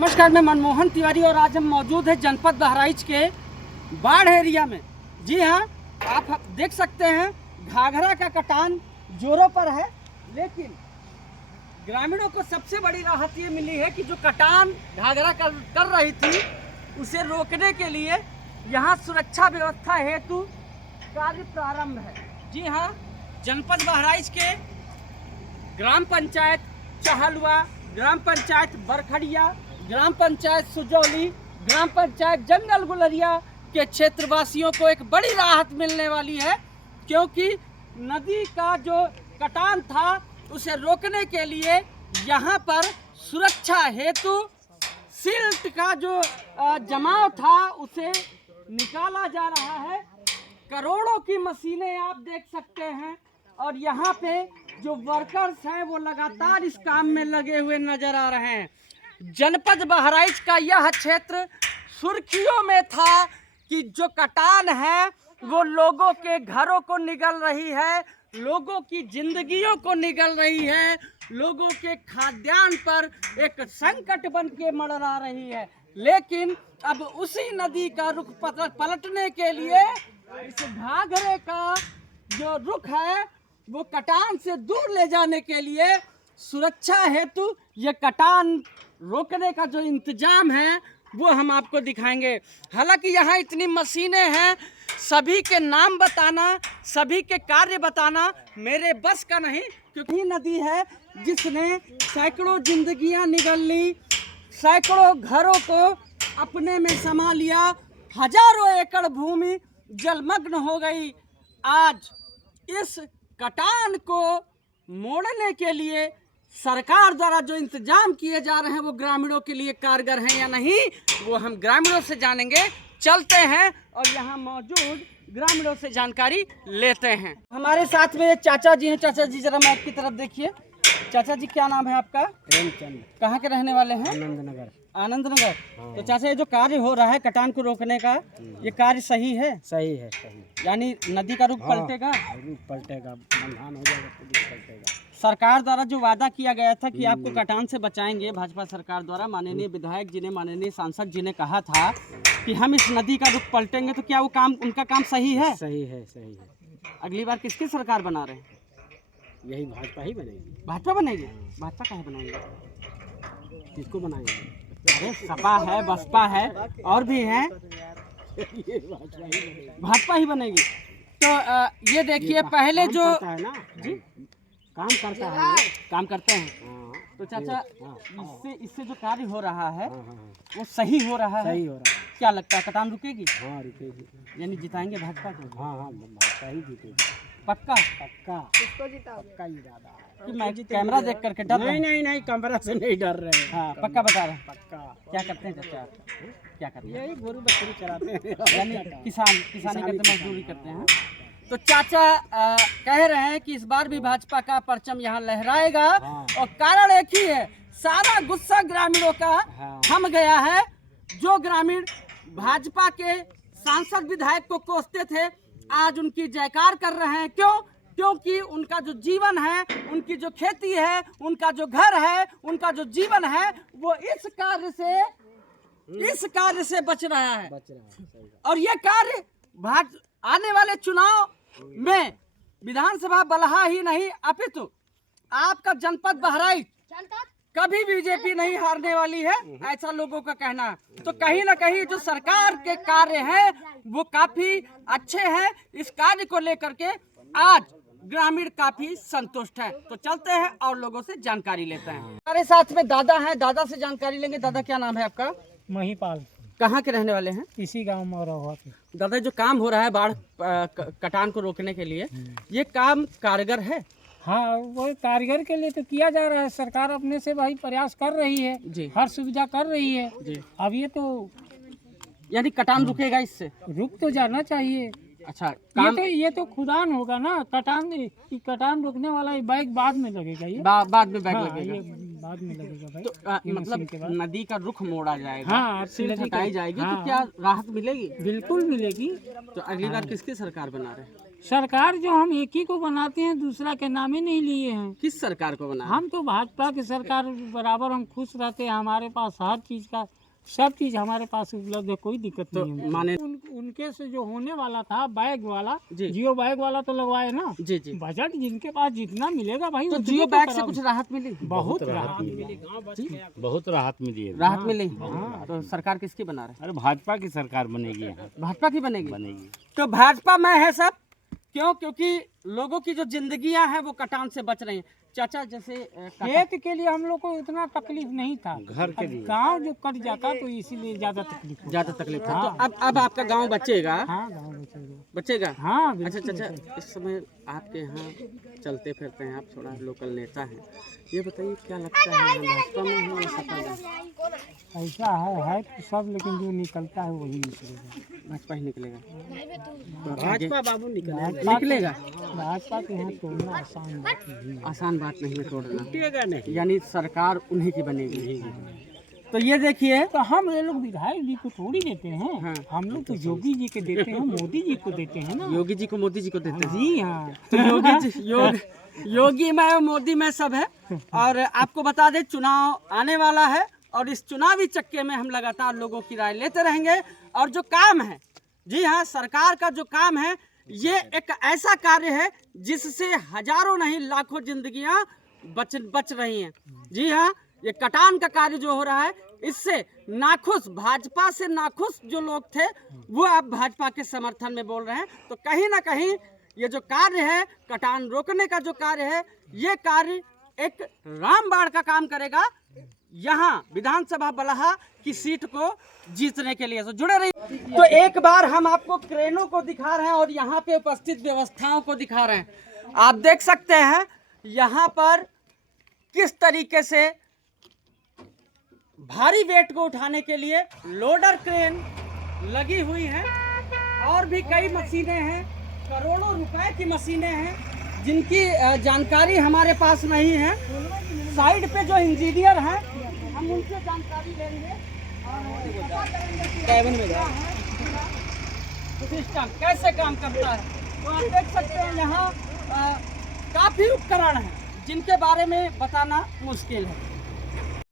नमस्कार, मैं मनमोहन तिवारी और आज हम मौजूद हैं जनपद बहराइच के बाढ़ एरिया में। जी हाँ, आप देख सकते हैं घाघरा का कटान जोरों पर है, लेकिन ग्रामीणों को सबसे बड़ी राहत ये मिली है कि जो कटान घाघरा कर रही थी उसे रोकने के लिए यहाँ सुरक्षा व्यवस्था हेतु कार्य प्रारंभ है। जी हाँ, जनपद बहराइच के ग्राम पंचायत चहलवा, ग्राम पंचायत बरखड़िया, ग्राम पंचायत सुजौली, ग्राम पंचायत जंगल गुलरिया के क्षेत्रवासियों को एक बड़ी राहत मिलने वाली है, क्योंकि नदी का जो कटान था उसे रोकने के लिए यहाँ पर सुरक्षा हेतु सिल्ट का जो जमाव था उसे निकाला जा रहा है। करोड़ों की मशीनें आप देख सकते हैं और यहाँ पे जो वर्कर्स हैं वो लगातार इस काम में लगे हुए नजर आ रहे हैं। जनपद बहराइच का यह क्षेत्र सुर्खियों में था कि जो कटान है वो लोगों के घरों को निगल रही है, लोगों की जिंदगियों को निगल रही है, लोगों के खाद्यान्न पर एक संकट बन के मंडरा रही है। लेकिन अब उसी नदी का रुख पलटने के लिए इस घाघरे का जो रुख है वो कटान से दूर ले जाने के लिए सुरक्षा हेतु ये कटान रोकने का जो इंतजाम है वो हम आपको दिखाएंगे। हालांकि यहाँ इतनी मशीनें हैं, सभी के नाम बताना, सभी के कार्य बताना मेरे बस का नहीं, क्योंकि नदी है जिसने सैकड़ों जिंदगियां निगल ली, सैकड़ों घरों को अपने में समा लिया, हजारों एकड़ भूमि जलमग्न हो गई। आज इस कटान को मोड़ने के लिए सरकार द्वारा जो इंतजाम किए जा रहे हैं वो ग्रामीणों के लिए कारगर हैं या नहीं, वो हम ग्रामीणों से जानेंगे। चलते हैं और यहाँ मौजूद ग्रामीणों से जानकारी लेते हैं। हमारे साथ में चाचा जी हैं। चाचा जी जरा मैप की तरफ देखिए। चाचा जी, क्या नाम है आपका? प्रेमचंद। कहाँ के रहने वाले हैं? आनंदनगर। आनंदनगर। तो चाचा, ये जो कार्य हो रहा है कटान को रोकने का, ये कार्य सही है? सही है, सही। यानी नदी का रुख पलटेगा? रुख पलटेगा, बंधान हो जाएगा तो रुख पलटेगा। सरकार द्वारा जो वादा किया गया था कि आपको कटान से बचाएंगे, भाजपा सरकार द्वारा माननीय विधायक जी ने, माननीय सांसद जी ने कहा था कि हम इस नदी का रुख पलटेंगे, तो क्या वो काम, उनका काम सही है? सही है, सही है। अगली बार किसकी सरकार बना रहे हैं? यही भाजपा ही बनेगी। भाजपा बनेगी? भाजपा काहे बनाएंगे? किसको बनाएंगे? अरे सपा है, बसपा है और भी हैं। भाजपा ही बनेगी। तो ये देखिए, पहले जो है ना जी, काम करता है, काम करते हैं। तो चाचा, इससे जो कार्य हो रहा है वो सही हो रहा है? सही हो रहा है। क्या लगता है कटान रुकेगी? हाँ, रुकेगी। यानी जिताएंगे भाजपा को? हाँ हाँ, भाजपा ही जीतेगी। पक्का? पक्का। किसको जिताओ? पक्का ही ज्यादा है कि मैं कैमरा देख करके डर रहे हैं? नहीं, कैमरा से नहीं डर रहे हैं। हाँ, पक्का बता रहे हैं। पक्का। क्या करते हैं चाचा? क्या करते हैं? यही गोरू बकरी चराते हैं, यानी किसानी करते, मजदूरी करते हैं। तो चाचा कह रहे हैं कि इस बार भी भाजपा का परचम यहाँ लहराएगा। और कारण एक ही है, सारा गुस्सा ग्रामीणों का थम गया है। जो ग्रामीण भाजपा के सांसद विधायक को कोसते थे, आज उनकी जयकार कर रहे हैं। क्यों? क्योंकि उनका जो जीवन है, उनकी जो खेती है, उनका जो घर है, उनका जो जीवन है, वो इस कार्य से बच रहा है। और ये कार्य आने वाले चुनाव में विधानसभा बलहा ही नहीं, अपितु आपका जनपद बहराइच कभी बीजेपी नहीं हारने वाली है, ऐसा लोगों का कहना है। तो कहीं ना कहीं जो सरकार के कार्य हैं वो काफी अच्छे हैं। इस कार्य को लेकर के आज ग्रामीण काफी संतुष्ट हैं। तो चलते हैं और लोगों से जानकारी लेते हैं। हमारे साथ में दादा हैं, दादा से जानकारी लेंगे। दादा, क्या नाम है आपका? महिपाल। कहाँ के रहने वाले हैं? इसी गांव में रहा था। दादा, जो काम हो रहा है बाढ़ कटान को रोकने के लिए, ये काम कारगर है? हाँ, वो कारीगर के लिए तो किया जा रहा है। सरकार अपने से भाई प्रयास कर रही है जी, हर सुविधा कर रही है जी। अब ये तो यानी कटान रुकेगा इससे? रुक तो जाना चाहिए। अच्छा, काम ये तो खुदान होगा ना। कटान रोकने वाला ये बैग बाद में लगेगा। ये बाद में बैग हाँ, लगेगा। ये बाद में लगेगा भाई। तो मतलब नदी का रुख मोड़ा जाएगा, हाँ, सिल्ट हटाई जाएगी। हाँ, तो क्या राहत मिलेगी? बिल्कुल मिलेगी। तो अगली बार किसकी सरकार बना रहे हैं? सरकार जो हम एक ही को बनाते हैं, दूसरा के नाम ही नहीं लिए हैं। किस सरकार को बना? हम तो भाजपा की सरकार बराबर हम खुश रहते हैं। हमारे पास हर चीज़ का सब चीज़ हमारे पास उपलब्ध है, कोई दिक्कत तो नहीं है। माने उनके से जो होने वाला था बैग वाला, जी। जियो बैग वाला तो लगवाए ना। जी जी। बजट जिनके पास जितना मिलेगा भाई, तो उतनी जियो तो बैग से कराओ। कुछ राहत मिली? बहुत राहत मिली। बहुत राहत मिली है। राहत मिली। तो सरकार किसकी बना रहे? अरे भाजपा की सरकार बनेगी यहाँ, भाजपा की बनेगी। बनेगी। तो भाजपा में है सब क्यों? क्योंकि लोगों की जो जिंदगियां हैं वो कटान से बच रही हैं। चाचा जैसे खेत के लिए हम लोग को इतना तकलीफ नहीं था, घर के लिए गांव जो कट जाता तो इसीलिए ज्यादा तकलीफ होता। ज्यादा तकलीफ है। तो अब आपका गांव बचेगा? हाँ गाँव बचेगा। बचेगा। हाँ अच्छा बिल्कुल चाचा, इस समय आपके यहाँ चलते फिरते हैं, आप थोड़ा लोकल नेता हैं, ये बताइए क्या लगता है भाजपा में है या सपा में? ऐसा है तो सब, लेकिन जो निकलता है वही निकलेगा। भाजपा ही निकलेगा। भाजपा बाबू निकलेगा। भाजपा के यहाँ तोड़ना आसान बात नहीं है। आसान बात नहीं है तोड़ना, नहीं। यानी सरकार उन्हीं की बनेगी। तो ये देखिए, तो हम ये लोग विधायक जी को थोड़ी देते हैं। हाँ। हम लोग तो योगी जी के देते हैं, मोदी जी को देते हैं ना। योगी जी को मोदी जी को देते हैं। जी हाँ। तो योगी में और मोदी में सब है। और आपको बता दें चुनाव आने वाला है और इस चुनावी चक्के में हम लगातार लोगों की राय लेते रहेंगे। और जो काम है, जी हाँ, सरकार का जो काम है ये एक ऐसा कार्य है जिससे हजारों नहीं लाखों जिंदगियां बच रही हैं। जी हाँ, ये कटान का कार्य जो हो रहा है इससे नाखुश, भाजपा से नाखुश जो लोग थे वो अब भाजपा के समर्थन में बोल रहे हैं। तो कहीं ना कहीं ये जो कार्य है, कटान रोकने का जो कार्य है, ये कार्य एक रामबाण का काम करेगा यहाँ विधानसभा बलहा की सीट को जीतने के लिए। तो जुड़े रहिए। तो एक बार हम आपको क्रेनों को दिखा रहे हैं और यहाँ पे उपस्थित व्यवस्थाओं को दिखा रहे हैं। आप देख सकते हैं यहाँ पर किस तरीके से भारी वेट को उठाने के लिए लोडर क्रेन लगी हुई है। और भी कई मशीनें हैं, करोड़ों रुपए की मशीनें हैं जिनकी जानकारी हमारे पास नहीं है। साइड पे जो इंजीनियर हैं हम उनसे जानकारी लेंगे कैबिन में सिस्टम कैसे काम करता है। तो आप देख सकते हैं यहाँ काफी उपकरण हैं जिनके बारे में बताना मुश्किल है।